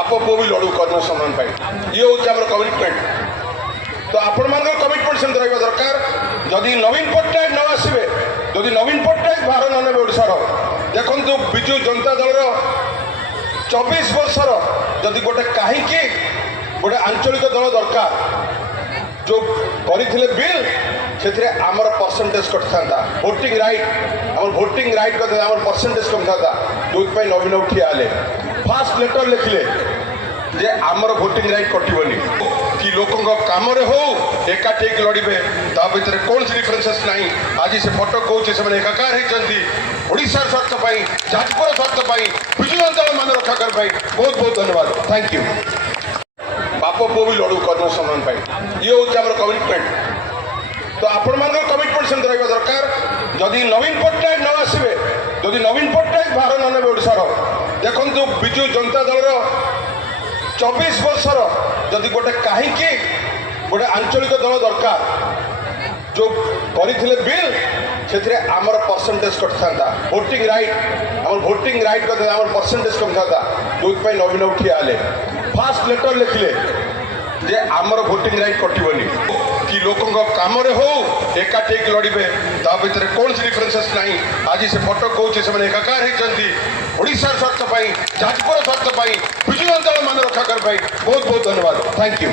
बाप पुओ भी लड़ू कर्म सम्मान पाई ये हूँ आम कमिटमेंट तो आपण मान कमिटमेंट सेमती रहा दरकार जदि नवीन पट्टनायक न आसवे जदि नवीन पट्टनायक भार न ने ओडार देखु विजु जनता दल 24 वर्षर जदि गोटे कहीं गोटे आंचलिक दल दरकार जो करते बिल से आमर परसेंटेज कटा भोटिंग राइट आम भोटिंग राइट आम परसेंटेज कम था जो नवीन उठिया फास्ट लेटर लिखले जे आमर भोटिंग राइट कटोनी कि लोकों काम हो एकाठी लड़े ता भर कौन डिफरेन्सेस ना आज से फटो कौन से एकाकार होती ओडार स्वार्थ जाजपुर स्वार्थ विजु अंचल मान रक्षा करने बहुत बहुत धन्यवाद थैंक यू बाप पुओ भी लड़ू कर्म सम्मान पाई ये हूँ आम कमिटमेंट तो आपण मान कमिटमेंट सेमती रहा दरकार जदि नवीन पट्टनायक न आसवे जदि नवीन पट्टनायक भार न ने ओडार देखु विजु जनता दल 24 वर्षर जदि गोटे कहीं गोटे आंचलिक दल दरकार जो करते बिल से आमर परसेंटेज कटा भोटिंग राइट आम भोटिंग राइट आम परसेंटेज कम था जो नवीन उठिया फास्ट लेटर लिखले जे आमर भोटिंग राइट कटोनी कि लोकों काम हो एकाठी लड़े ता भर कौन डिफरेन्सेस ना आज से फटो कौन से एकाकार होती ओडार स्वार्थ जाजपुर स्वार्थ विजु अंचल मान रक्षा करने बहुत बहुत धन्यवाद थैंक यू।